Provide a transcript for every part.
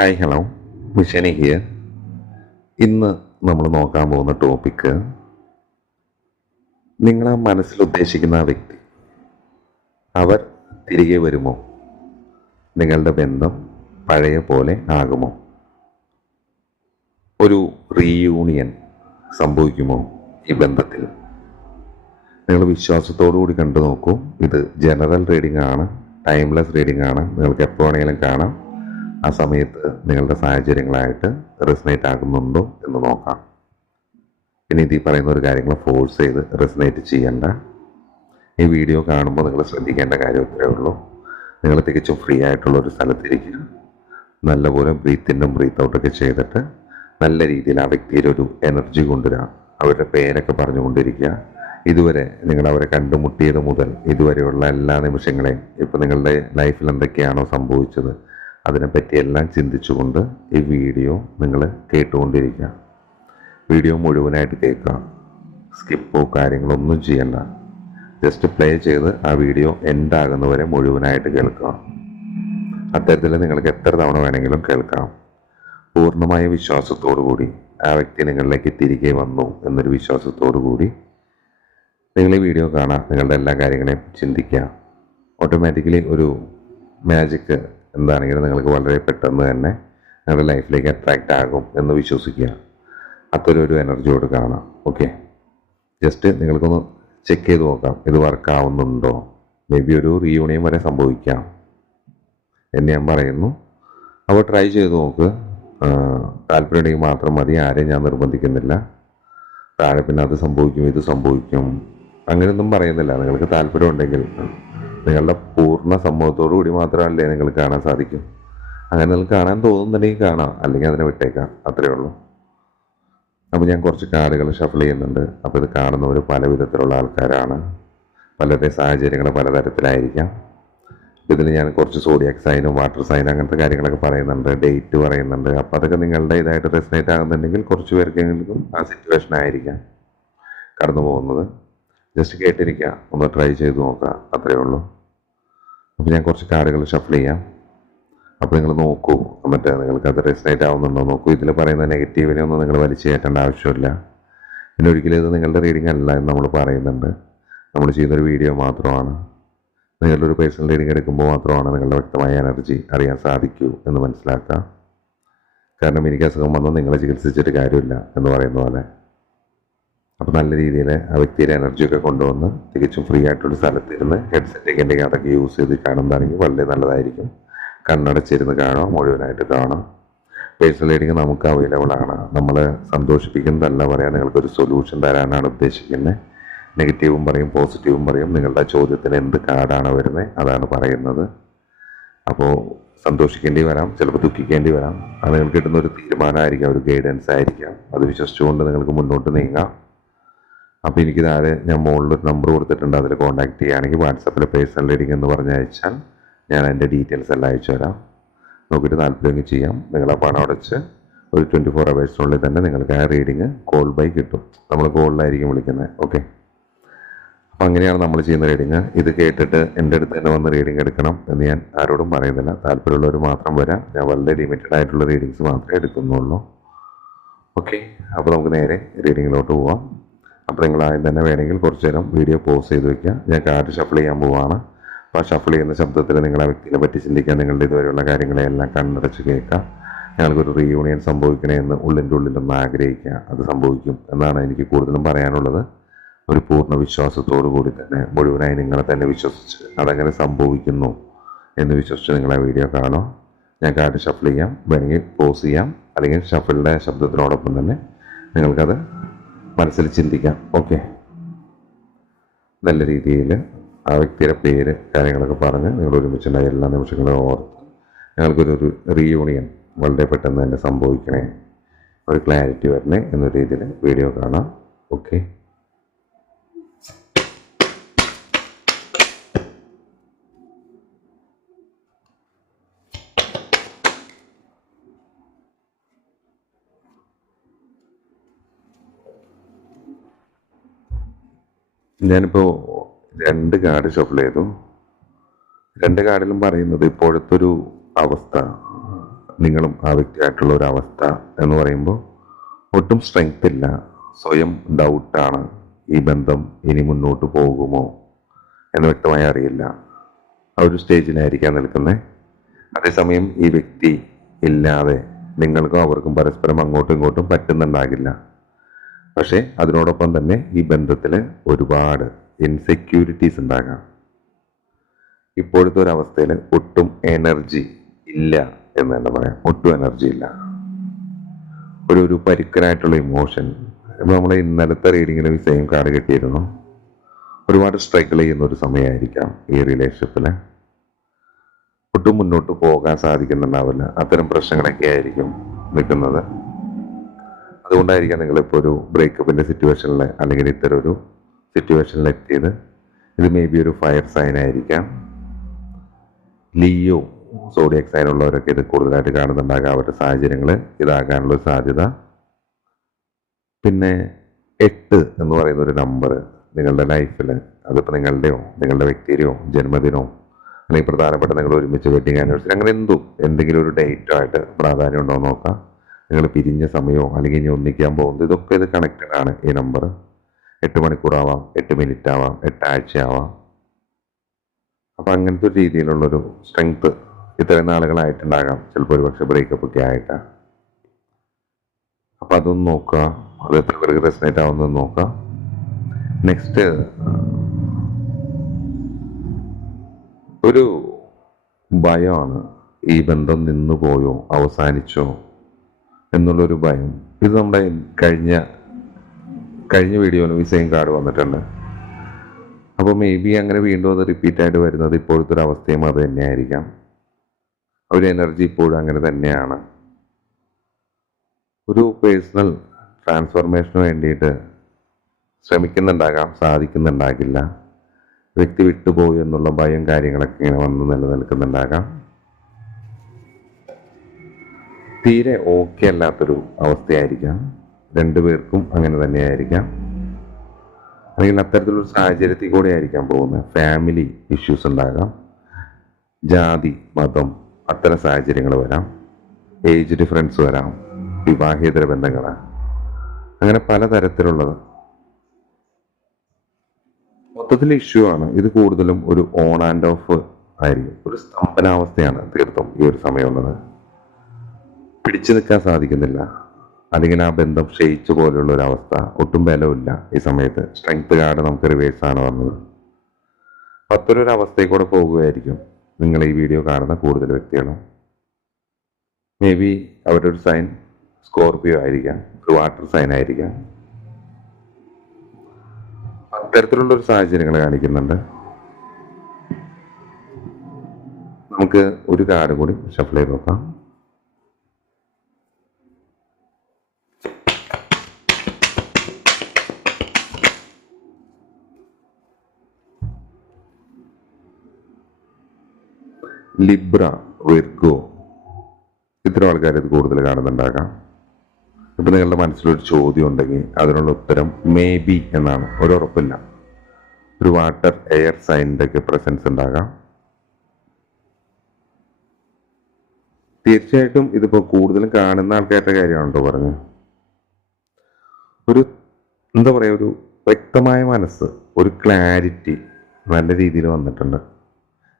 Hi hello മിഷനി here ഇന്ന് നമ്മൾ നോക്കാൻ പോകുന്ന ടോപ്പിക്ക് നിങ്ങൾ മനസ്സിൽ ഉദ്ദേശിക്കുന്ന ആ വ്യക്തി. അവർ തിരികെ വരുമോ? നിങ്ങളുടെ ബന്ധം പഴയ പോലെ ആകുമോ? ഒരു റീയൂണിയൻ സംഭവിക്കുമോ ഈ ബന്ധത്തിൽ? നിങ്ങൾ വിശ്വാസത്തോടു കൂടി കണ്ടു നോക്കൂ. ഇത് ജനറൽ റീഡിംഗ് ആണ് ടൈംലെസ് റീഡിംഗ് ആണ്. നിങ്ങൾക്ക് എപ്പോൾ വേണമെങ്കിലും കാണാം. ആ സമയത്ത് നിങ്ങളുടെ സാഹചര്യങ്ങളായിട്ട് റെസിനേറ്റ് ആകുന്നുണ്ടോ എന്ന് നോക്കാം. പിന്നെ ഇത് ഈ പറയുന്ന ഒരു കാര്യങ്ങൾ ഫോഴ്സ് ചെയ്ത് റെസിനേറ്റ് ചെയ്യണ്ട. ഈ വീഡിയോ കാണുമ്പോൾ നിങ്ങൾ ശ്രദ്ധിക്കേണ്ട കാര്യം ഇത്രയേ ഉള്ളൂ. നിങ്ങൾ തികച്ചും ഫ്രീ ആയിട്ടുള്ള ഒരു സ്ഥലത്തിരിക്കുക. നല്ലപോലെ ബ്രീത്ത് ഇന്നും ബ്രീത്ത് ഔട്ടൊക്കെ ചെയ്തിട്ട് നല്ല രീതിയിൽ ആ വ്യക്തിയുടെ ഒരു എനർജി കൊണ്ടുവരിക. അവരുടെ പേരൊക്കെ പറഞ്ഞുകൊണ്ടിരിക്കുക. ഇതുവരെ നിങ്ങൾ അവരെ കണ്ടുമുട്ടിയത് മുതൽ ഇതുവരെയുള്ള എല്ലാ നിമിഷങ്ങളെയും ഇപ്പം നിങ്ങളുടെ ലൈഫിൽ എന്തൊക്കെയാണോ സംഭവിച്ചത് അതിനെപ്പറ്റി എല്ലാം ചിന്തിച്ചുകൊണ്ട് ഈ വീഡിയോ നിങ്ങൾ കേട്ടുകൊണ്ടിരിക്കുക. വീഡിയോ മുഴുവനായിട്ട് കേൾക്കുക. സ്കിപ്പോ കാര്യങ്ങളൊന്നും ചെയ്യണ്ട. ജസ്റ്റ് പ്ലേ ചെയ്ത് ആ വീഡിയോ എൻഡ് ആകുന്നവരെ മുഴുവനായിട്ട് കേൾക്കുക. അത്തരത്തിൽ നിങ്ങൾക്ക് എത്ര തവണ വേണമെങ്കിലും കേൾക്കാം. പൂർണമായ വിശ്വാസത്തോടു കൂടി ആ വ്യക്തി നിങ്ങളിലേക്ക് തിരികെ വന്നു എന്നൊരു വിശ്വാസത്തോടു കൂടി നിങ്ങൾ ഈ വീഡിയോ കാണാം. നിങ്ങളുടെ എല്ലാ കാര്യങ്ങളെയും ചിന്തിക്കുക. ഓട്ടോമാറ്റിക്കലി ഒരു മാജിക്ക് എന്താണെങ്കിലും നിങ്ങൾക്ക് വളരെ പെട്ടെന്ന് തന്നെ നിങ്ങളുടെ ലൈഫിലേക്ക് അട്രാക്റ്റ് ആകും എന്ന് വിശ്വസിക്കുക. അത്തരൊരു എനർജി എനർജിയോട് കാണാം. ഓക്കെ ജസ്റ്റ് നിങ്ങൾക്കൊന്ന് ചെക്ക് ചെയ്ത് നോക്കാം. ഇത് വർക്കാവുന്നുണ്ടോ മേ ബി ഒരു റീയൂണിയൻ വരെ സംഭവിക്കാം. എന്ന് ഞാൻ പറയുന്നു. അപ്പോൾ ട്രൈ ചെയ്ത് നോക്ക്. താല്പര്യമുണ്ടെങ്കിൽ മാത്രം മതി. ആരെയും ഞാൻ നിർബന്ധിക്കുന്നില്ല. താഴെ പിന്നെ അത് സംഭവിക്കും ഇത് സംഭവിക്കും. അങ്ങനെയൊന്നും പറയുന്നില്ല. നിങ്ങൾക്ക് താല്പര്യമുണ്ടെങ്കിൽ നിങ്ങളുടെ പൂർണ സമ്മതത്തോടു കൂടി മാത്രമല്ലേ നിങ്ങൾ കാണാൻ സാധിക്കും. അങ്ങനെ നിങ്ങൾക്ക് കാണാൻ തോന്നുന്നുണ്ടെങ്കിൽ കാണാം അല്ലെങ്കിൽ അതിനെ വിട്ടേക്കാം. അത്രയേ ഉള്ളൂ. അപ്പോൾ ഞാൻ കുറച്ച് കാർഡുകൾ ഷഫിൾ ചെയ്യുന്നുണ്ട്. അപ്പോൾ ഇത് കാണുന്നവർ പല വിധത്തിലുള്ള ആൾക്കാരാണ്. പലരുടെ സാഹചര്യങ്ങൾ പലതരത്തിലായിരിക്കാം. ഇതിൽ ഞാൻ കുറച്ച് സോഡിയാക് സൈനും വാട്ടർ സൈൻ അങ്ങനത്തെ കാര്യങ്ങളൊക്കെ പറയുന്നുണ്ട്. ഡേറ്റ് പറയുന്നുണ്ട്. അപ്പോൾ അതൊക്കെ നിങ്ങളുടെ ഇതായിട്ട് റെസിനേറ്റ് ആകുന്നുണ്ടെങ്കിൽ കുറച്ച് പേർക്കെങ്കിലും ആ സിറ്റുവേഷൻ ആയിരിക്കാം. കടന്നു പോകുന്നത് ജസ്റ്റ് കേട്ടിരിക്കുക ഒന്ന് ട്രൈ ചെയ്ത് നോക്കുക അത്രയേ ഉള്ളൂ. അപ്പോൾ ഞാൻ കുറച്ച് കാർഡുകൾ ഷഫിൾ ചെയ്യാം. അപ്പോൾ നിങ്ങൾ നോക്കൂ. എന്നിട്ട് നിങ്ങൾക്ക് അത് റെസിനേറ്റ് ആവുന്നുണ്ടോ നോക്കൂ. ഇതിൽ പറയുന്ന നെഗറ്റീവിനെ ഒന്നും നിങ്ങൾ വലിച്ചു കയറ്റേണ്ട ആവശ്യമില്ല. പിന്നെ ഒരിക്കലും ഇത് നിങ്ങളുടെ റീഡിംഗ് അല്ല എന്ന് നമ്മൾ പറയുന്നുണ്ട്. നമ്മൾ ചെയ്യുന്നൊരു വീഡിയോ മാത്രമാണ്. നിങ്ങളുടെ ഒരു പേഴ്സണൽ റീഡിംഗ് എടുക്കുമ്പോൾ മാത്രമാണ് നിങ്ങളുടെ വ്യക്തമായ എനർജി അറിയാൻ സാധിക്കൂ എന്ന് മനസ്സിലാക്കുക. കാരണം എനിക്ക് അസുഖം വന്നാൽ നിങ്ങളെ ചികിത്സിച്ചിട്ട് കാര്യമില്ല എന്ന് പറയുന്ന പോലെ. അപ്പോൾ നല്ല രീതിയിൽ ആ വ്യക്തിയുടെ എനർജിയൊക്കെ കൊണ്ടുവന്ന് തികച്ചും ഫ്രീ ആയിട്ടുള്ള സ്ഥലത്തിരുന്ന് ഹെഡ്സെറ്റൊക്കെ ഉണ്ടെങ്കിൽ അതൊക്കെ യൂസ് ചെയ്ത് കാണുന്നതാണെങ്കിൽ വളരെ നല്ലതായിരിക്കും. കണ്ണടച്ചിരുന്ന് കാണാം മുഴുവനായിട്ട് കാണാം പേഴ്സണൽ റീഡിങ് നമുക്ക് അവൈലബിൾ ആണ്. നമ്മൾ സന്തോഷിപ്പിക്കുന്നതല്ല പറയാൻ നിങ്ങൾക്കൊരു സൊല്യൂഷൻ തരാനാണ് ഉദ്ദേശിക്കുന്നത് നെഗറ്റീവും പറയും പോസിറ്റീവും പറയും. നിങ്ങളുടെ ചോദ്യത്തിന് എന്ത് കാർഡാണ് വരുന്നത് അതാണ് പറയുന്നത്. അപ്പോൾ സന്തോഷിക്കേണ്ടി വരാം ചിലപ്പോൾ ദുഃഖിക്കേണ്ടി വരാം. അത് നിങ്ങൾക്ക് കിട്ടുന്ന ഒരു തീരുമാനമായിരിക്കാം ഒരു ഗൈഡൻസ് ആയിരിക്കാം. അത് വിശ്വസിച്ചുകൊണ്ട് നിങ്ങൾക്ക് മുന്നോട്ട് നീങ്ങാം. അപ്പോൾ എനിക്ക് താഴെ ഞാൻ മുകളിൽ ഒരു നമ്പർ കൊടുത്തിട്ടുണ്ട്. അതിൽ കോൺടാക്ട് ചെയ്യുകയാണെങ്കിൽ വാട്സപ്പിൽ പേഴ്സണൽ റീഡിംഗ് എന്ന് പറഞ്ഞ് അയച്ചാൽ ഞാൻ അതിന്റെ ഡീറ്റെയിൽസ് എല്ലാം അയച്ചു തരാം. നോക്കിയിട്ട് താല്പര്യമെങ്കിൽ ചെയ്യാം. നിങ്ങളെ പണം അടച്ച് ഒരു ട്വന്റി ഫോർ അവേഴ്സിനുള്ളിൽ തന്നെ നിങ്ങൾക്ക് ആ റീഡിങ് കോൾ ബൈ കിട്ടും. നമ്മൾ കോളിലായിരിക്കും വിളിക്കുന്നത് ഓക്കെ അപ്പം അങ്ങനെയാണ് നമ്മൾ ചെയ്യുന്ന റീഡിങ് ഇത് കേട്ടിട്ട് എന്റെ അടുത്ത് തന്നെ വന്ന് റീഡിങ് എടുക്കണം എന്ന് ഞാൻ ആരോടും പറയുന്നില്ല. താല്പര്യമുള്ളവർ മാത്രം വരാം. ഞാൻ വളരെ ലിമിറ്റഡ് ആയിട്ടുള്ള റീഡിങ്സ് മാത്രമേ എടുക്കുന്നുള്ളൂ. ഓക്കെ അപ്പോൾ നമുക്ക് നേരെ റീഡിങ്ങിലോട്ട് പോവാം. അപ്പോൾ നിങ്ങൾ ആദ്യം തന്നെ വേണമെങ്കിൽ കുറച്ച് നേരം വീഡിയോ പോസ് ചെയ്ത് വെക്കുക. ഞാൻ കാർഡ് ഷഫിൾ ചെയ്യാൻ പോവുകയാണ് അപ്പോൾ ഷഫിൾ ചെയ്യുന്ന ശബ്ദത്തിൽ നിങ്ങൾ ആ വ്യക്തിയെ പറ്റി ചിന്തിക്കുക. നിങ്ങളുടെ ഇതുവരെയുള്ള കാര്യങ്ങളെല്ലാം കണ്ണടച്ച് കേൾക്കുക. ഞങ്ങൾക്കൊരു റീയൂണിയൻ സംഭവിക്കണേ എന്ന് ഉള്ളിന്റെ ഉള്ളിലൊന്ന് ആഗ്രഹിക്കുക. അത് സംഭവിക്കും എന്നാണ് എനിക്ക് കൂടുതലും പറയാനുള്ളത്. ഒരു പൂർണ വിശ്വാസത്തോടു കൂടി തന്നെ മുഴുവനായി നിങ്ങളെ തന്നെ വിശ്വസിച്ച് അതങ്ങനെ സംഭവിക്കുന്നു എന്ന് വിശ്വസിച്ച് നിങ്ങൾ ആ വീഡിയോ കാണും ഞാൻ കാർഡ് ഷഫിൾ ചെയ്യാം. വേണമെങ്കിൽ പോസ് ചെയ്യാം. അല്ലെങ്കിൽ ഷഫിളിന്റെ ശബ്ദത്തിനോടൊപ്പം തന്നെ നിങ്ങൾക്കത് മനസ്സിൽ ചിന്തിക്കാം. ഓക്കെ നല്ല രീതിയിൽ ആ വ്യക്തിയുടെ പേര് കാര്യങ്ങളൊക്കെ പറഞ്ഞ് നിങ്ങൾ ഒരുമിച്ചുണ്ടായ എല്ലാ നിമിഷങ്ങളും ഓർത്ത് ഞങ്ങൾക്കൊരു റീയൂണിയൻ വളരെ പെട്ടെന്ന് തന്നെ സംഭവിക്കണേ. ഒരു ക്ലാരിറ്റി വരണേ എന്ന രീതിയിൽ വീഡിയോ കാണാം. ഓക്കെ ഞാനിപ്പോൾ രണ്ട് കാർഡ് ഷഫിൾ ചെയ്തു. രണ്ട് കാർഡിലും പറയുന്നത് ഇപ്പോഴത്തെ ഒരു അവസ്ഥ നിങ്ങളും ആ വ്യക്തിയായിട്ടുള്ള ഒരു അവസ്ഥ എന്ന് പറയുമ്പോൾ ഒട്ടും സ്ട്രെങ്ത് ഇല്ല. സ്വയം ഡൗട്ടാണ് ഈ ബന്ധം ഇനി മുന്നോട്ട് പോകുമോ എന്ന് വ്യക്തമായി അറിയില്ല. ആ ഒരു സ്റ്റേജിലായിരിക്കാം നിൽക്കുന്നത് അതേസമയം ഈ വ്യക്തി ഇല്ലാതെ നിങ്ങൾക്കും അവർക്കും പരസ്പരം അങ്ങോട്ടും ഇങ്ങോട്ടും പറ്റുന്നുണ്ടാകില്ല. പക്ഷേ അതിനോടൊപ്പം തന്നെ ഈ ബന്ധത്തിൽ ഒരുപാട് ഇൻസെക്യൂരിറ്റീസ് ഉണ്ടാകാം. ഇപ്പോഴത്തെ ഒരു അവസ്ഥയിൽ ഒട്ടും എനർജി ഇല്ല എന്ന് തന്നെ പറയാം. ഒട്ടും എനർജി ഇല്ല. ഒരു ഒരു പരുക്കനായിട്ടുള്ള ഇമോഷൻ ഇപ്പോൾ നമ്മൾ ഇന്നലത്തെ റീഡിങ്ങിൽ സെയിം കാർഡ് കിട്ടിയിരുന്നു ഒരുപാട് സ്ട്രഗിൾ ചെയ്യുന്ന ഒരു സമയമായിരിക്കാം ഈ റിലേഷൻഷിപ്പിൽ ഒട്ടും മുന്നോട്ട് പോകാൻ സാധിക്കുന്നുണ്ടാവില്ല. അത്തരം പ്രശ്നങ്ങളൊക്കെ ആയിരിക്കും നിൽക്കുന്നത്. അതുകൊണ്ടായിരിക്കാം നിങ്ങളിപ്പോൾ ഒരു ബ്രേക്കപ്പിന്റെ സിറ്റുവേഷനിൽ അല്ലെങ്കിൽ ഇത്തരം ഒരു സിറ്റുവേഷനിൽ എത്തിയത്. ഇത് മേ ബി ഒരു ഫയർ സൈൻ ആയിരിക്കാം. ലിയോ സോഡിയക് സൈൻ ഉള്ളവരൊക്കെ ഇത് കൂടുതലായിട്ട് കാണുന്നുണ്ടാകാം. അവരുടെ സാഹചര്യങ്ങൾ ഇതാകാനുള്ള സാധ്യത. പിന്നെ എട്ട് എന്ന് പറയുന്ന ഒരു നമ്പർ നിങ്ങളുടെ ലൈഫിൽ അതിപ്പോൾ നിങ്ങളുടെയോ നിങ്ങളുടെ വ്യക്തിയുടെയോ ജന്മദിനമോ അല്ലെങ്കിൽ പ്രധാനപ്പെട്ട നിങ്ങൾ ഒരുമിച്ച് വെഡിങ് ആനിവേഴ്സറി അങ്ങനെ എന്തും എന്തെങ്കിലും ഒരു ഡേറ്റോ ആയിട്ട് പ്രാധാന്യം ഉണ്ടോ നോക്കാം. നിങ്ങൾ പിരിഞ്ഞ സമയമോ അല്ലെങ്കിൽ ഇനി ഒന്നിക്കാൻ പോകുന്നത് ഇതൊക്കെ ഇത് കണക്റ്റഡ് ആണ്. ഈ നമ്പർ എട്ട് മണിക്കൂറാവാം എട്ട് മിനിറ്റ് ആവാം എട്ടാഴ്ച ആവാം അപ്പം അങ്ങനത്തെ ഒരു രീതിയിലുള്ളൊരു സ്ട്രെങ്ത് ഇത്രയും നാളുകളായിട്ടുണ്ടാകാം. ചിലപ്പോൾ ഒരു പക്ഷേ ബ്രേക്കപ്പ് ഒക്കെ ആയിട്ട്. അപ്പം അതൊന്ന് നോക്കുക. അത് എത്ര പേർക്ക് റെസിനേറ്റ് ആവുന്നത് നോക്കുക. നെക്സ്റ്റ് ഒരു ഭയമാണ്. ഈ ബന്ധം നിന്നു പോയോ അവസാനിച്ചോ എന്നുള്ളൊരു ഭയം. ഇത് നമ്മുടെ കഴിഞ്ഞ കഴിഞ്ഞ വീഡിയോയിൽ ഈ സെയിം കാർഡ് വന്നിട്ടുണ്ട്. അപ്പോൾ മേ ബി അങ്ങനെ വീണ്ടും അത് റിപ്പീറ്റ് ആയിട്ട് വരുന്നത് ഇപ്പോഴത്തെ ഒരു അവസ്ഥയും അത് തന്നെയായിരിക്കാം. ഒരു എനർജി ഇപ്പോഴും അങ്ങനെ തന്നെയാണ്. ഒരു പേഴ്സണൽ ട്രാൻസ്ഫോർമേഷന് വേണ്ടിയിട്ട് ശ്രമിക്കുന്നുണ്ടാകാം സാധിക്കുന്നുണ്ടാകില്ല. വ്യക്തി വിട്ടുപോയി എന്നുള്ള ഭയം കാര്യങ്ങളൊക്കെ ഇങ്ങനെ വന്ന് നിലനിൽക്കുന്നുണ്ടാകാം. തീരെ ഓക്കെ അല്ലാത്തൊരു അവസ്ഥയായിരിക്കാം. രണ്ടുപേർക്കും അങ്ങനെ തന്നെയായിരിക്കാം. അല്ലെങ്കിൽ അത്തരത്തിലുള്ള സാഹചര്യത്തിൽ കൂടെ ആയിരിക്കാം പോകുന്നത്. ഫാമിലി ഇഷ്യൂസ് ഉണ്ടാകാം. ജാതി മതം അത്തരം സാഹചര്യങ്ങൾ വരാം. ഏജ് ഡിഫറൻസ് വരാം. വിവാഹേതര ബന്ധങ്ങൾ അങ്ങനെ പലതരത്തിലുള്ളത്. മൊത്തത്തിൽ ഇഷ്യൂ ആണ്. ഇത് കൂടുതലും ഒരു ഓൺ ആൻഡ് ഓഫ് ആയിരിക്കും. ഒരു സ്തംഭനാവസ്ഥയാണ് തീർത്തും ഈ ഒരു സമയമുള്ളത് പിടിച്ചു നിൽക്കാൻ സാധിക്കുന്നില്ല. അല്ലെങ്കിൽ ആ ബന്ധം ക്ഷയിച്ചു പോലെയുള്ള ഒരു അവസ്ഥ. ഒട്ടും ബലമില്ല ഈ സമയത്ത്. സ്ട്രെങ്ത് കാർഡ് നമുക്ക് റിവേഴ്സ് ആണ് വന്നത്. അത്തരൊരു കൂടെ പോകുകയായിരിക്കും നിങ്ങൾ ഈ വീഡിയോ കാണുന്ന കൂടുതൽ വ്യക്തികളും. മേ ബി അവരുടെ ഒരു സൈൻ സ്കോർപിയോ ആയിരിക്കാം ഒരു വാട്ടർ സൈൻ ആയിരിക്കാം. അത്തരത്തിലുള്ള ഒരു സാഹചര്യങ്ങൾ കാണിക്കുന്നുണ്ട്. നമുക്ക് ഒരു കാർഡ് കൂടി ചെയ്ത് നോക്കാം. ലിബ്ര വിർഗോ ഇത്തരം ആൾക്കാർ ഇത് കൂടുതൽ കാണുന്നുണ്ടാകാം. ഇപ്പം നിങ്ങളുടെ മനസ്സിലൊരു ചോദ്യം ഉണ്ടെങ്കിൽ അതിനുള്ള ഉത്തരം മേ ബി എന്നാണ്. ഒരു ഉറപ്പില്ല. ഒരു വാട്ടർ എയർ സൈനിന്റെ ഒക്കെ പ്രസൻസ് ഉണ്ടാകാം. തീർച്ചയായിട്ടും ഇതിപ്പോൾ കൂടുതലും കാണുന്ന ആൾക്കാരുടെ കാര്യമാണല്ലോ പറഞ്ഞു ഒരു എന്താ പറയുക ഒരു വ്യക്തമായ മനസ്സ് ഒരു ക്ലാരിറ്റി നല്ല രീതിയിൽ വന്നിട്ടുണ്ട്.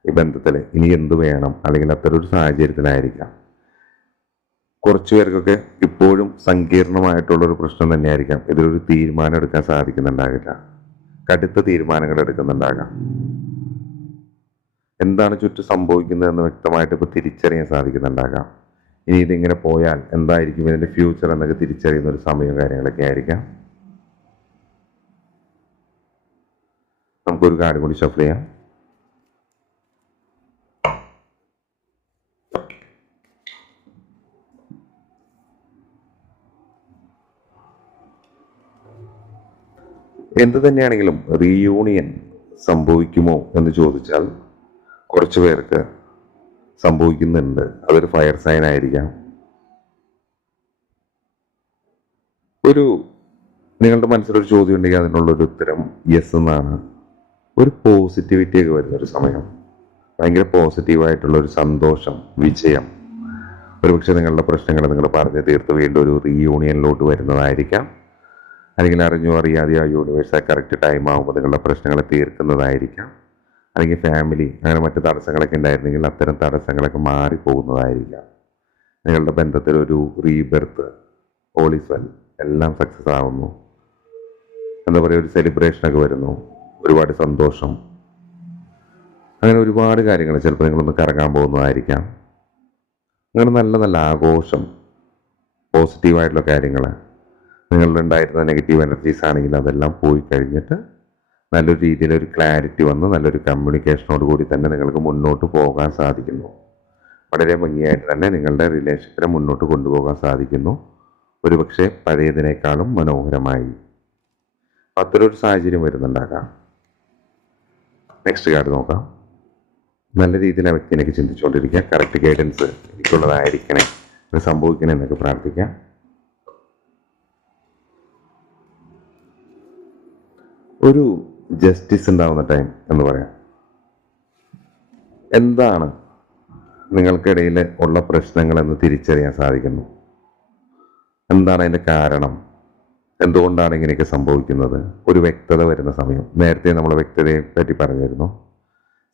ഈ ബന്ധത്തിൽ ഇനി എന്ത് വേണം? അല്ലെങ്കിൽ അത്തരൊരു സാഹചര്യത്തിലായിരിക്കാം. കുറച്ചു പേർക്കൊക്കെ ഇപ്പോഴും സങ്കീർണമായിട്ടുള്ളൊരു പ്രശ്നം തന്നെയായിരിക്കാം. ഇതിലൊരു തീരുമാനം എടുക്കാൻ സാധിക്കുന്നുണ്ടാകില്ല. കടുത്ത തീരുമാനങ്ങൾ എടുക്കുന്നുണ്ടാകാം. എന്താണ് ചുറ്റും സംഭവിക്കുന്നതെന്ന് വ്യക്തമായിട്ട് ഇപ്പോൾ തിരിച്ചറിയാൻ സാധിക്കുന്നുണ്ടാകാം. ഇനി ഇതിങ്ങനെ പോയാൽ എന്തായിരിക്കും? ഇതിന്റെ ഫ്യൂച്ചർ എന്നൊക്കെ തിരിച്ചറിയുന്ന ഒരു സമയവും കാര്യങ്ങളൊക്കെ ആയിരിക്കാം. നമുക്കൊരു കാര്യം കൂടി ഷഫർ ചെയ്യാം. എന്ത് തന്നെയാണെങ്കിലും റീയൂണിയൻ സംഭവിക്കുമോ എന്ന് ചോദിച്ചാൽ കുറച്ച് പേർക്ക് സംഭവിക്കുന്നുണ്ട്. അതൊരു ഫയർ സൈൻ ആയിരിക്കാം. ഒരു നിങ്ങളുടെ മനസ്സിലൊരു ചോദ്യം ഉണ്ടെങ്കിൽ അതിനുള്ളൊരു ഉത്തരം യെസ് എന്നാണ്. ഒരു പോസിറ്റിവിറ്റി ഒക്കെ വരുന്ന ഒരു സമയം. ഭയങ്കര പോസിറ്റീവായിട്ടുള്ള ഒരു സന്തോഷം വിജയം. ഒരുപക്ഷെ നിങ്ങളുടെ പ്രശ്നങ്ങൾ നിങ്ങൾ പറഞ്ഞു തീർത്ത് വീണ്ടും ഒരു റീയൂണിയനിലോട്ട് വരുന്നതായിരിക്കാം. അല്ലെങ്കിൽ അറിഞ്ഞോ അറിയാതെയോ ആ യൂണിവേഴ്സ് കറക്റ്റ് ടൈം ആകുമ്പോൾ നിങ്ങളുടെ പ്രശ്നങ്ങൾ തീർക്കുന്നതായിരിക്കാം. അല്ലെങ്കിൽ ഫാമിലി അങ്ങനെ മറ്റു തടസ്സങ്ങളൊക്കെ ഉണ്ടായിരുന്നെങ്കിൽ അത്തരം തടസ്സങ്ങളൊക്കെ മാറി പോകുന്നതായിരിക്കാം നിങ്ങളുടെ ബന്ധത്തിൽ ഒരു റീബർത്ത് വെൽ എല്ലാം സക്സസ് ആവുന്നു. എന്താ പറയുക ഒരു സെലിബ്രേഷനൊക്കെ വരുന്നു. ഒരുപാട് സന്തോഷം. അങ്ങനെ ഒരുപാട് കാര്യങ്ങൾ ചിലപ്പോൾ നിങ്ങളൊന്ന് കറങ്ങാൻ പോകുന്നതായിരിക്കാം. അങ്ങനെ നല്ല നല്ല ആഘോഷം പോസിറ്റീവായിട്ടുള്ള കാര്യങ്ങൾ. നിങ്ങളുടെ ഉണ്ടായിരുന്ന നെഗറ്റീവ് എനർജീസ് ആണെങ്കിൽ അതെല്ലാം പോയി കഴിഞ്ഞിട്ട് നല്ലൊരു രീതിയിൽ ഒരു ക്ലാരിറ്റി വന്ന്. നല്ലൊരു കമ്മ്യൂണിക്കേഷനോട് കൂടി തന്നെ നിങ്ങൾക്ക് മുന്നോട്ട് പോകാൻ സാധിക്കുന്നു. വളരെ ഭംഗിയായിട്ട് തന്നെ നിങ്ങളുടെ റിലേഷൻഷിപ്പിനെ മുന്നോട്ട് കൊണ്ടുപോകാൻ സാധിക്കുന്നു. ഒരുപക്ഷെ പഴയതിനേക്കാളും മനോഹരമായി. അത്തരൊരു സാഹചര്യം വരുന്നുണ്ടാകാം. നെക്സ്റ്റ് കാർഡ് നോക്കാം. നല്ല രീതിയിൽ ആ വ്യക്തിനൊക്കെ ചിന്തിച്ചുകൊണ്ടിരിക്കുക. Correct guidance എനിക്കുള്ളതായിരിക്കണേ. അത് സംഭവിക്കണേ എന്നൊക്കെ പ്രാർത്ഥിക്കാം. ഒരു ജസ്റ്റിസ് ഉണ്ടാവുന്ന ടൈം എന്ന് പറയാം. എന്താണ് നിങ്ങൾക്കിടയിൽ ഉള്ള പ്രശ്നങ്ങൾ എന്ന് തിരിച്ചറിയാൻ സാധിക്കുന്നു? എന്താണ് അതിന്റെ കാരണം? എന്തുകൊണ്ടാണ് ഇങ്ങനെയൊക്കെ സംഭവിക്കുന്നത്? ഒരു വ്യക്തത വരുന്ന സമയം. നേരത്തെ നമ്മൾ വ്യക്തതയെ പറ്റി പറഞ്ഞിരുന്നു.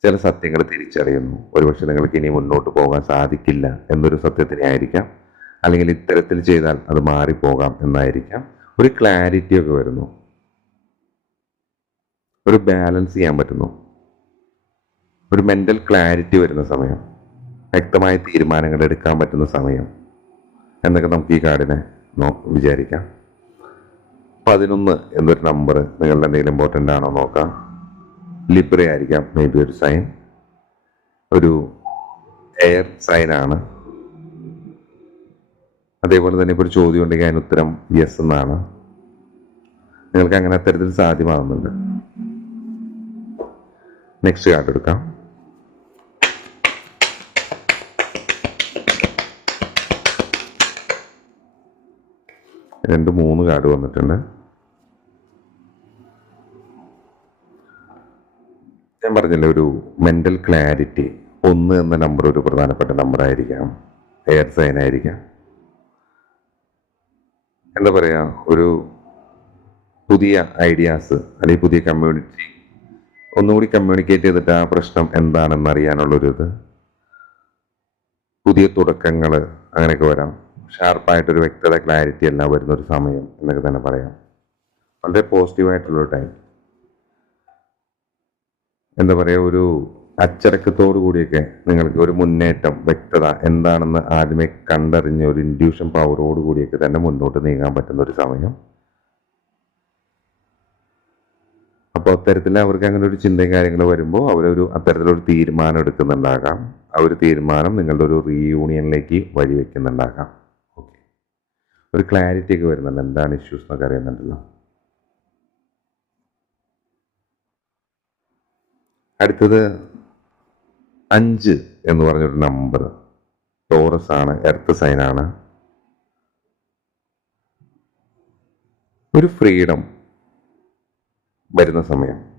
ചില സത്യങ്ങൾ തിരിച്ചറിയുന്നു. ഒരുപക്ഷെ നിങ്ങൾക്ക് ഇനി മുന്നോട്ട് പോകാൻ സാധിക്കില്ല എന്നൊരു സത്യത്തിനെ ആയിരിക്കാം. അല്ലെങ്കിൽ ഇത്തരത്തിൽ ചെയ്താൽ അത് മാറിപ്പോകാം എന്നായിരിക്കാം. ഒരു ക്ലാരിറ്റി ഒക്കെ വരുന്നു. ഒരു ബാലൻസ് ചെയ്യാൻ പറ്റുന്നു. ഒരു മെന്റൽ ക്ലാരിറ്റി വരുന്ന സമയം. വ്യക്തമായ തീരുമാനങ്ങൾ എടുക്കാൻ പറ്റുന്ന സമയം. എന്നൊക്കെ നമുക്ക് ഈ കാർഡിനെ നോ വിചാരിക്കാം. പതിനൊന്ന് എന്നൊരു നമ്പർ നിങ്ങളുടെ എന്തെങ്കിലും ഇമ്പോർട്ടന്റ് ആണോ നോക്കാം. ലിബ്ര ആയിരിക്കാം മേ ബി ഒരു സൈൻ ഒരു എയർ സൈനാണ് അതേപോലെ തന്നെ ഇപ്പോൾ ഒരു ചോദ്യം ഉണ്ടെങ്കിൽ അതിന് ഉത്തരം യെസ് എന്നാണ്. നിങ്ങൾക്ക് അങ്ങനെ അത്തരത്തിൽ സാധ്യമാകുന്നുണ്ട്. നെക്സ്റ്റ് കാർഡ് എടുക്കാം. രണ്ട് മൂന്ന് കാർഡ് വന്നിട്ടുണ്ട്. ഞാൻ പറഞ്ഞില്ലേ ഒരു മെന്റൽ ക്ലാരിറ്റി ഒന്ന് എന്ന നമ്പർ ഒരു പ്രധാനപ്പെട്ട നമ്പർ ആയിരിക്കാം. എയർ സൈൻ ആയിരിക്കാം. എന്താ പറയാ ഒരു പുതിയ ഐഡിയാസ് അല്ലെങ്കിൽ പുതിയ കമ്മ്യൂണിറ്റി ഒന്നുകൂടി കമ്മ്യൂണിക്കേറ്റ് ചെയ്തിട്ട് ആ പ്രശ്നം എന്താണെന്ന് അറിയാനുള്ളൊരു ഇത് പുതിയ തുടക്കങ്ങൾ അങ്ങനെയൊക്കെ വരാം. ഷാർപ്പായിട്ടൊരു വ്യക്തത ക്ലാരിറ്റി എല്ലാം വരുന്ന ഒരു സമയം എന്നൊക്കെ തന്നെ പറയാം. വളരെ പോസിറ്റീവായിട്ടുള്ളൊരു ടൈം എന്താ പറയുക ഒരു അച്ചടക്കത്തോടു കൂടിയൊക്കെ നിങ്ങൾക്ക് ഒരു മുന്നേറ്റം വ്യക്തത എന്താണെന്ന് ആദ്യമേ കണ്ടറിഞ്ഞ ഒരു ഇൻഡ്യൂഷൻ പവറോട് കൂടിയൊക്കെ തന്നെ മുന്നോട്ട് നീങ്ങാൻ പറ്റുന്ന ഒരു സമയം. അപ്പോൾ അത്തരത്തിൽ അവർക്ക് അങ്ങനെ ഒരു ചിന്തയും കാര്യങ്ങൾ വരുമ്പോൾ അവരൊരു അത്തരത്തിലൊരു തീരുമാനം എടുക്കുന്നുണ്ടാകാം. ആ ഒരു തീരുമാനം നിങ്ങളുടെ ഒരു റീയൂണിയനിലേക്ക് വഴിവെക്കുന്നുണ്ടാകാം. ഓക്കെ ഒരു ക്ലാരിറ്റി ഒക്കെ വരുന്നുണ്ട്. എന്താണ് ഇഷ്യൂസ് എന്നൊക്കെ അറിയുന്നുണ്ടല്ലോ. അടുത്തത് അഞ്ച് എന്ന് പറഞ്ഞൊരു നമ്പർ ടോറസ് ആണ്. എർത്ത് സൈനാണ് ഒരു ഫ്രീഡം വരുന്ന സമയം.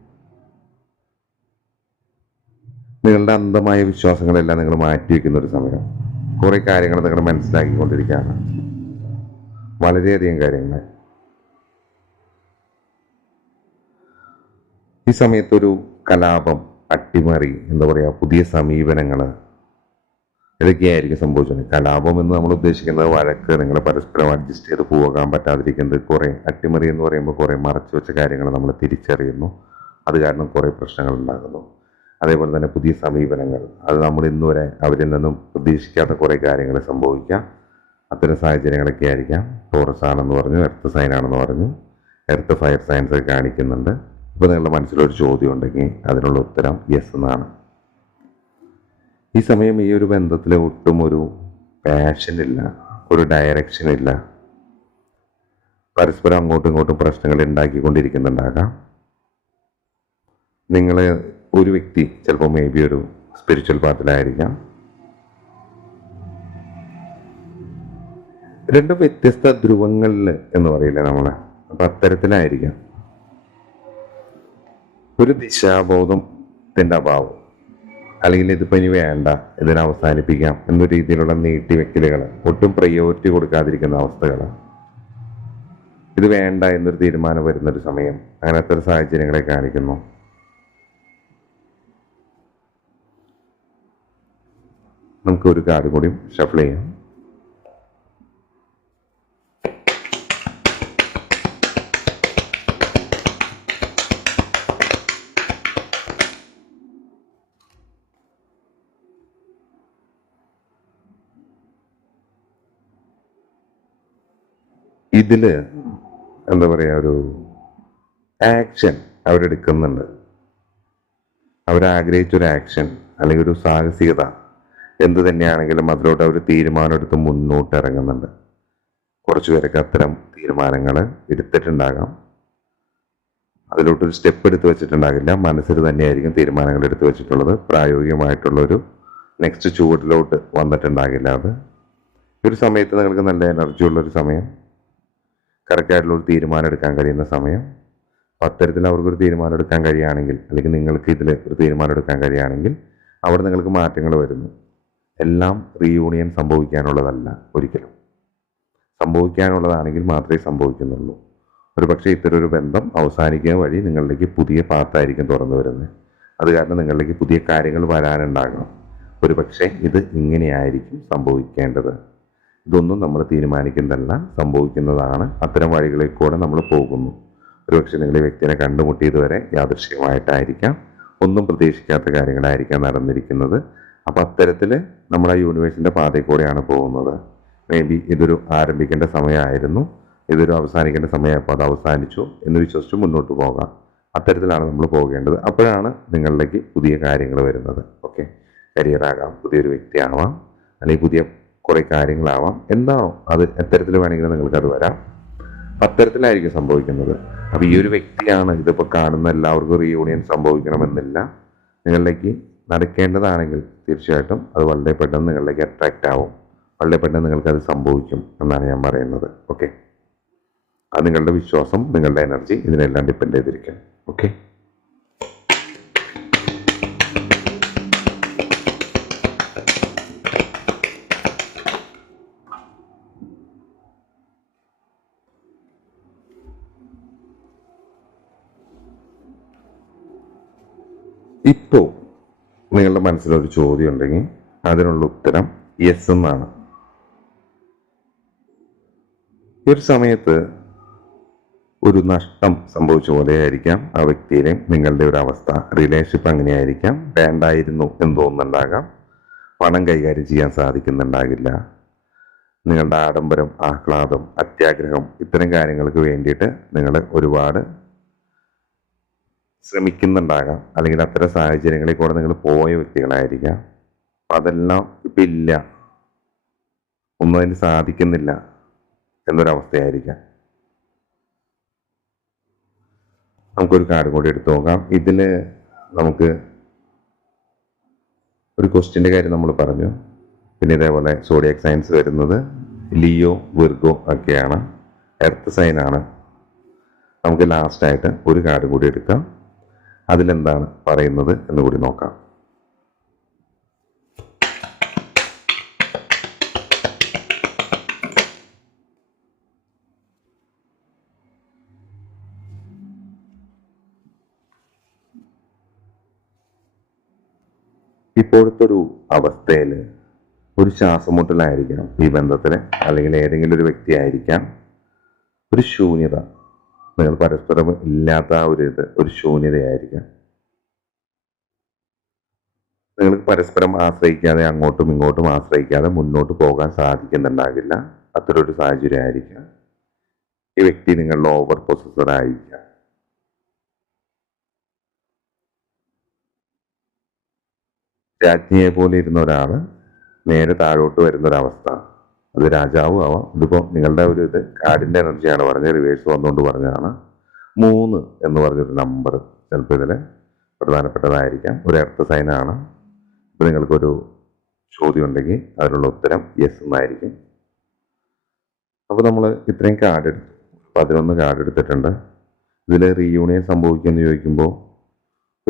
നിങ്ങളുടെ അന്ധമായ വിശ്വാസങ്ങളെല്ലാം നിങ്ങൾ മാറ്റി വയ്ക്കുന്ന ഒരു സമയം. കുറേ കാര്യങ്ങൾ നിങ്ങൾ മനസ്സിലാക്കിക്കൊണ്ടിരിക്കുകയാണ്. വളരെയധികം കാര്യങ്ങൾ. ഈ സമയത്തൊരു കലാപം അട്ടിമറി എന്താ പറയുക പുതിയ സമീപനങ്ങൾ ഇതൊക്കെയായിരിക്കും സംഭവിച്ചത്. കലാപം എന്ന് നമ്മൾ ഉദ്ദേശിക്കുന്നത് വഴക്ക് നിങ്ങൾ പരസ്പരം അഡ്ജസ്റ്റ് ചെയ്ത് പോകാൻ പറ്റാതിരിക്കുന്നത് കുറേ അട്ടിമറി എന്ന് പറയുമ്പോൾ കുറേ മറച്ചു വെച്ച കാര്യങ്ങൾ നമ്മൾ തിരിച്ചറിയുന്നു. അത് കാരണം കുറേ പ്രശ്നങ്ങൾ ഉണ്ടാകുന്നു. അതേപോലെ തന്നെ പുതിയ സമീപനങ്ങൾ. അത് നമ്മൾ ഇന്നുവരെ അവരിൽ നിന്നും പ്രതീക്ഷിക്കാത്ത കുറേ കാര്യങ്ങൾ സംഭവിക്കാം. അത്തരം സാഹചര്യങ്ങളൊക്കെ ആയിരിക്കാം. ടോറസ് ആണെന്ന് പറഞ്ഞു എർത്ത് സൈൻ ആണെന്ന് പറഞ്ഞു എർത്ത് ഫയർ സയൻസ് കാണിക്കുന്നുണ്ട്. ഇപ്പോൾ നിങ്ങളുടെ മനസ്സിലൊരു ചോദ്യം ഉണ്ടെങ്കിൽ അതിനുള്ള ഉത്തരം യെസ് എന്നാണ്. ഈ സമയം ഈ ഒരു ബന്ധത്തിൽ ഒട്ടും ഒരു പാഷൻ ഇല്ല ഒരു ഡയറക്ഷൻ ഇല്ല. പരസ്പരം അങ്ങോട്ടും ഇങ്ങോട്ടും പ്രശ്നങ്ങൾ ഉണ്ടാക്കിക്കൊണ്ടിരിക്കുന്നുണ്ടാകാം. നിങ്ങൾ ഒരു വ്യക്തി ചിലപ്പോൾ മേ ബി ഒരു സ്പിരിച്വൽ പാത്തിലായിരിക്കാം രണ്ട് വ്യത്യസ്ത ധ്രുവങ്ങളിൽ എന്ന് പറയില്ലേ നമ്മൾ അപ്പം അത്തരത്തിലായിരിക്കാം. ഒരു ദിശാബോധത്തിന്റെ അഭാവം. അല്ലെങ്കിൽ ഇതിപ്പോൾ ഇനി വേണ്ട ഇതിനെ അവസാനിപ്പിക്കാം എന്ന രീതിയിലുള്ള നീട്ടിവെക്കലുകൾ ഒട്ടും പ്രയോറിറ്റി കൊടുക്കാതിരിക്കുന്ന അവസ്ഥകൾ ഇത് വേണ്ട എന്നൊരു തീരുമാനം വരുന്നൊരു സമയം അങ്ങനത്തെ ഒരു സാഹചര്യങ്ങളെ കാണിക്കുന്നു. നമുക്ക് ഒരു കാർഡ് കൂടിയും ഷഫിൾ ചെയ്യാം. ഇതിൽ എന്താ പറയാ ഒരു ആക്ഷൻ അവരെടുക്കുന്നുണ്ട്. അവരാഗ്രഹിച്ചൊരു ആക്ഷൻ അല്ലെങ്കിൽ ഒരു സാഹസികത എന്ത് തന്നെയാണെങ്കിലും അതിലോട്ട് അവർ തീരുമാനമെടുത്ത് മുന്നോട്ട് ഇറങ്ങുന്നുണ്ട് കുറച്ചു പേരൊക്കെ അത്തരം തീരുമാനങ്ങൾ എടുത്തിട്ടുണ്ടാകാം. അതിലോട്ടൊരു സ്റ്റെപ്പ് എടുത്ത് വെച്ചിട്ടുണ്ടാകില്ല. മനസ്സിൽ തന്നെയായിരിക്കും തീരുമാനങ്ങൾ എടുത്തു വെച്ചിട്ടുള്ളത്. പ്രായോഗികമായിട്ടുള്ളൊരു നെക്സ്റ്റ് ചുവട്ടിലോട്ട് വന്നിട്ടുണ്ടാകില്ല അത്. ഒരു സമയത്ത് നിങ്ങൾക്ക് നല്ല എനർജി ഉള്ളൊരു സമയം. കറക്റ്റായിട്ടുള്ള ഒരു തീരുമാനം എടുക്കാൻ കഴിയുന്ന സമയം അപ്പം അത്തരത്തിൽ അവർക്കൊരു തീരുമാനം എടുക്കാൻ കഴിയുകയാണെങ്കിൽ അല്ലെങ്കിൽ നിങ്ങൾക്ക് ഇതിൽ ഒരു തീരുമാനം എടുക്കാൻ കഴിയുകയാണെങ്കിൽ അവിടെ നിങ്ങൾക്ക് മാറ്റങ്ങൾ വരുന്നു. എല്ലാം റീയൂണിയൻ സംഭവിക്കാനുള്ളതല്ല ഒരിക്കലും. സംഭവിക്കാനുള്ളതാണെങ്കിൽ മാത്രമേ സംഭവിക്കുന്നുള്ളൂ. ഒരു പക്ഷേ ഇത്തരം ഒരു ബന്ധം അവസാനിക്കുക വഴി നിങ്ങളിലേക്ക് പുതിയ പാത്തായിരിക്കും തുറന്നു വരുന്നത്. അത് കാരണം നിങ്ങളിലേക്ക് പുതിയ കാര്യങ്ങൾ വരാനുണ്ടാകണം. ഒരു പക്ഷേ ഇത് ഇങ്ങനെയായിരിക്കും സംഭവിക്കേണ്ടത്. ഇതൊന്നും നമ്മൾ തീരുമാനിക്കുന്നതല്ല സംഭവിക്കുന്നതാണ്. അത്തരം വഴികളിൽ കൂടെ നമ്മൾ പോകുന്നു. ഒരുപക്ഷെ നിങ്ങൾ ഈ വ്യക്തിനെ കണ്ടുമുട്ടിയത് വരെ യാദൃശ്ചികമായിട്ടായിരിക്കാം. ഒന്നും പ്രതീക്ഷിക്കാത്ത കാര്യങ്ങളായിരിക്കാം നടന്നിരിക്കുന്നത്. അപ്പോൾ അത്തരത്തിൽ നമ്മൾ ആ യൂണിവേഴ്സിന്റെ പാതയിൽ കൂടെയാണ് പോകുന്നത്. മേ ബി ഇതൊരു ആരംഭിക്കേണ്ട സമയമായിരുന്നു. ഇതൊരു അവസാനിക്കേണ്ട സമയമായപ്പോൾ അത് അവസാനിച്ചു എന്ന് വിശ്വസിച്ച് മുന്നോട്ട് പോകാം. അത്തരത്തിലാണ് നമ്മൾ പോകേണ്ടത്. അപ്പോഴാണ് നിങ്ങളിലേക്ക് പുതിയ കാര്യങ്ങൾ വരുന്നത്. ഓക്കെ കരിയറാകാം പുതിയൊരു വ്യക്തിയാവാം. അല്ലെങ്കിൽ പുതിയ കുറേ കാര്യങ്ങളാവാം. എന്താണോ അത് എത്തരത്തിൽ വേണമെങ്കിലും നിങ്ങൾക്കത് വരാം. അത്തരത്തിലായിരിക്കും സംഭവിക്കുന്നത്. അപ്പോൾ ഈ ഒരു വ്യക്തിയാണ് ഇതിപ്പോൾ കാണുന്ന എല്ലാവർക്കും റീയൂണിയൻ സംഭവിക്കണമെന്നില്ല. നിങ്ങളിലേക്ക് നടക്കേണ്ടതാണെങ്കിൽ തീർച്ചയായിട്ടും അത് വളരെ പെട്ടെന്ന് നിങ്ങളിലേക്ക് അട്രാക്റ്റ് ആവും. വളരെ പെട്ടെന്ന് നിങ്ങൾക്കത് സംഭവിക്കും എന്നാണ് ഞാൻ പറയുന്നത്. ഓക്കെ അത് നിങ്ങളുടെ വിശ്വാസം നിങ്ങളുടെ എനർജി ഇതിനെല്ലാം ഡിപ്പെൻഡ് ചെയ്തിരിക്കും. ഓക്കെ ഇപ്പോൾ നിങ്ങളുടെ മനസ്സിലൊരു ചോദ്യം ഉണ്ടെങ്കിൽ അതിനുള്ള ഉത്തരം യെസ് എന്നാണ്. ഒരു സമയത്ത് ഒരു നഷ്ടം സംഭവിച്ച പോലെയായിരിക്കാം ആ വ്യക്തിയിലെ നിങ്ങളുടെ ഒരു അവസ്ഥ. റിലേഷൻഷിപ്പ് അങ്ങനെയായിരിക്കാം. വേണ്ടായിരുന്നു എന്ന് തോന്നുന്നുണ്ടാകാം. പണം കൈകാര്യം ചെയ്യാൻ സാധിക്കുന്നുണ്ടാകില്ല. നിങ്ങളുടെ ആഡംബരം ആഹ്ലാദം അത്യാഗ്രഹം ഇത്തരം കാര്യങ്ങൾക്ക് വേണ്ടിയിട്ട് നിങ്ങൾ ഒരുപാട് ശ്രമിക്കുന്നുണ്ടാകാം. അല്ലെങ്കിൽ അത്തരം സാഹചര്യങ്ങളിൽ കൂടെ നിങ്ങൾ പോയ വ്യക്തികളായിരിക്കാം. അപ്പം അതെല്ലാം ഇപ്പം ഇല്ല. ഒന്നും അതിന് സാധിക്കുന്നില്ല എന്നൊരവസ്ഥയായിരിക്കാം. നമുക്കൊരു കാർഡ് കൂടി എടുത്തു നോക്കാം. ഇതിൽ നമുക്ക് ഒരു ക്വസ്റ്റ്യന്റെ കാര്യം നമ്മൾ പറഞ്ഞു. പിന്നെ ഇതേപോലെ സോഡിയക് സയൻസ് വരുന്നത് ലിയോ വിർഗോ ഒക്കെയാണ്. എർത്ത് സൈനാണ്. നമുക്ക് ലാസ്റ്റായിട്ട് ഒരു കാർഡ് കൂടി എടുക്കാം. അതിലെന്താണ് പറയുന്നത് എന്ന് കൂടി നോക്കാം. ഇപ്പോഴത്തെ ഒരു അവസ്ഥയിൽ ഒരു ശ്വാസമുട്ടലായിരിക്കാം ഈ ബന്ധത്തിൽ അല്ലെങ്കിൽ ഏതെങ്കിലും ഒരു വ്യക്തിയായിരിക്കാം. ഒരു ശൂന്യത നിങ്ങൾ പരസ്പരം ഇല്ലാത്ത ആ ഒരു ഇത് ഒരു ശൂന്യതയായിരിക്കാം. നിങ്ങൾക്ക് പരസ്പരം ആശ്രയിക്കാതെ അങ്ങോട്ടും ഇങ്ങോട്ടും ആശ്രയിക്കാതെ മുന്നോട്ട് പോകാൻ സാധിക്കുന്നുണ്ടാകില്ല. അത്തരൊരു സാഹചര്യം ആയിരിക്കാം. ഈ വ്യക്തി നിങ്ങളുടെ ഓവർ പൊസസർ ആയിരിക്കാം. രാജ്ഞിയെ പോലെ ഇരുന്ന ഒരാൾ നേരെ താഴോട്ട് വരുന്ന ഒരവസ്ഥ അത് രാജാവും ആവാം ഇതിപ്പോൾ നിങ്ങളുടെ ഒരു ഇത് കാർഡിന്റെ എനർജിയാണ് പറഞ്ഞത് റിവേഴ്സ് വന്നുകൊണ്ട് പറഞ്ഞതാണ്. മൂന്ന് എന്ന് പറഞ്ഞൊരു നമ്പർ ചിലപ്പോൾ ഇതിൽ പ്രധാനപ്പെട്ടതായിരിക്കാം. ഒരു എർത്ത് സൈനാണ് ഇപ്പോൾ നിങ്ങൾക്കൊരു ചോദ്യം ഉണ്ടെങ്കിൽ അതിനുള്ള ഉത്തരം യെസ് എന്നായിരിക്കും. അപ്പോൾ നമ്മൾ ഇത്രയും കാർഡ് എടുത്തു പതിനൊന്ന് കാർഡ് എടുത്തിട്ടുണ്ട്. ഇതിൽ റീയൂണിയൻ സംഭവിക്കുമെന്ന് ചോദിക്കുമ്പോൾ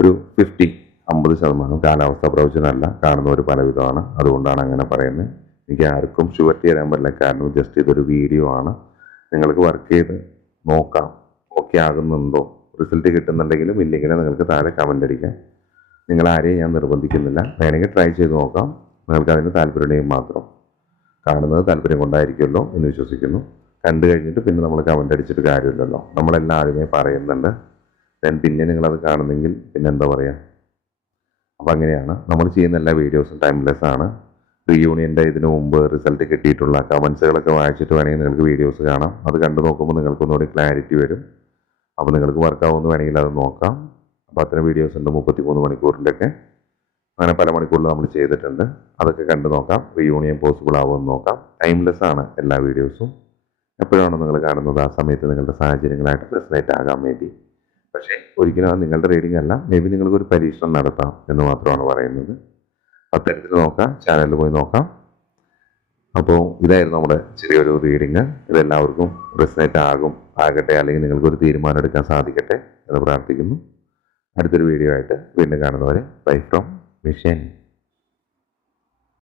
ഒരു ഫിഫ്റ്റി അമ്പത് ശതമാനം കാലാവസ്ഥ പ്രവചനമല്ല കാണുന്നവർ പലവിധമാണ്. അതുകൊണ്ടാണ് അങ്ങനെ പറയുന്നത്. എനിക്ക് ആർക്കും ഷുവർട്ടി തരാൻ പറ്റില്ല. കാരണം ജസ്റ്റ് ഇതൊരു വീഡിയോ ആണ്. നിങ്ങൾക്ക് വർക്ക് ചെയ്ത് നോക്കാം. ഓക്കെ ആകുന്നുണ്ടോ? റിസൾട്ട് കിട്ടുന്നുണ്ടെങ്കിലും ഇല്ലെങ്കിലും നിങ്ങൾക്ക് താഴെ കമന്റ് അടിക്കാം. നിങ്ങൾ ആരെയും ഞാൻ നിർബന്ധിക്കുന്നില്ല. വേണമെങ്കിൽ ട്രൈ ചെയ്ത് നോക്കാം. നിങ്ങൾക്ക് അതിന് താല്പര്യമുണ്ടെങ്കിൽ മാത്രം. കാണുന്നത് താല്പര്യം കൊണ്ടായിരിക്കുമല്ലോ എന്ന് വിശ്വസിക്കുന്നു. കണ്ടു കഴിഞ്ഞിട്ട് പിന്നെ നമ്മൾ കമന്റ് അടിച്ചിട്ട് കാര്യമില്ലല്ലോ. നമ്മളെല്ലാം ആദ്യമേ പറയുന്നുണ്ട്. ദെൻ പിന്നെ നിങ്ങളത് കാണുന്നെങ്കിൽ പിന്നെ എന്താ പറയുക അപ്പം അങ്ങനെയാണ്. നമ്മൾ ചെയ്യുന്ന എല്ലാ വീഡിയോസും ടൈംലെസ് ആണ്. റീയൂണിയന്റെ ഇതിനു മുമ്പ് റിസൾട്ട് കിട്ടിയിട്ടുള്ള കമൻസുകളൊക്കെ വായിച്ചിട്ട് വേണമെങ്കിൽ നിങ്ങൾക്ക് വീഡിയോസ് കാണാം. അത് കണ്ടു നോക്കുമ്പോൾ നിങ്ങൾക്ക് ഒന്നുകൂടി ക്ലാരിറ്റി വരും. അപ്പോൾ നിങ്ങൾക്ക് വർക്കാവുമെന്ന് വേണമെങ്കിൽ അത് നോക്കാം. അപ്പോൾ അത്തരം വീഡിയോസ് ഉണ്ട് മുപ്പത്തി മൂന്ന് മണിക്കൂറിന്റെയൊക്കെ. അങ്ങനെ പല മണിക്കൂറിൽ നമ്മൾ ചെയ്തിട്ടുണ്ട്. അതൊക്കെ കണ്ടു നോക്കാം. റീയൂണിയൻ പോസിബിൾ ആവുമെന്ന് നോക്കാം. ടൈംലെസ് ആണ് എല്ലാ വീഡിയോസും എപ്പോഴാണോ നിങ്ങൾ കാണുന്നത് ആ സമയത്ത് നിങ്ങളുടെ സാഹചര്യങ്ങളായിട്ട് റെസനേറ്റ് ആകാൻ വേണ്ടി. പക്ഷേ ഒരിക്കലും അത് നിങ്ങളുടെ റീഡിംഗ് അല്ല. മേ ബി നിങ്ങൾക്ക് ഒരു പരീക്ഷണം നടത്താം എന്ന് മാത്രമാണ് പറയുന്നത്. അത്തരത്തിൽ നോക്കാം ചാനലിൽ പോയി നോക്കാം. അപ്പോൾ ഇതായിരുന്നു നമ്മുടെ ചെറിയൊരു റീഡിങ് ഇതെല്ലാവർക്കും റെസനേറ്റ് ആകും ആകട്ടെ അല്ലെങ്കിൽ നിങ്ങൾക്കൊരു തീരുമാനം എടുക്കാൻ സാധിക്കട്ടെ എന്ന് പ്രാർത്ഥിക്കുന്നു. അടുത്തൊരു വീഡിയോ ആയിട്ട് വീണ്ടും കാണുന്നവരെ ബൈ ഫ്രോം മിഷൻ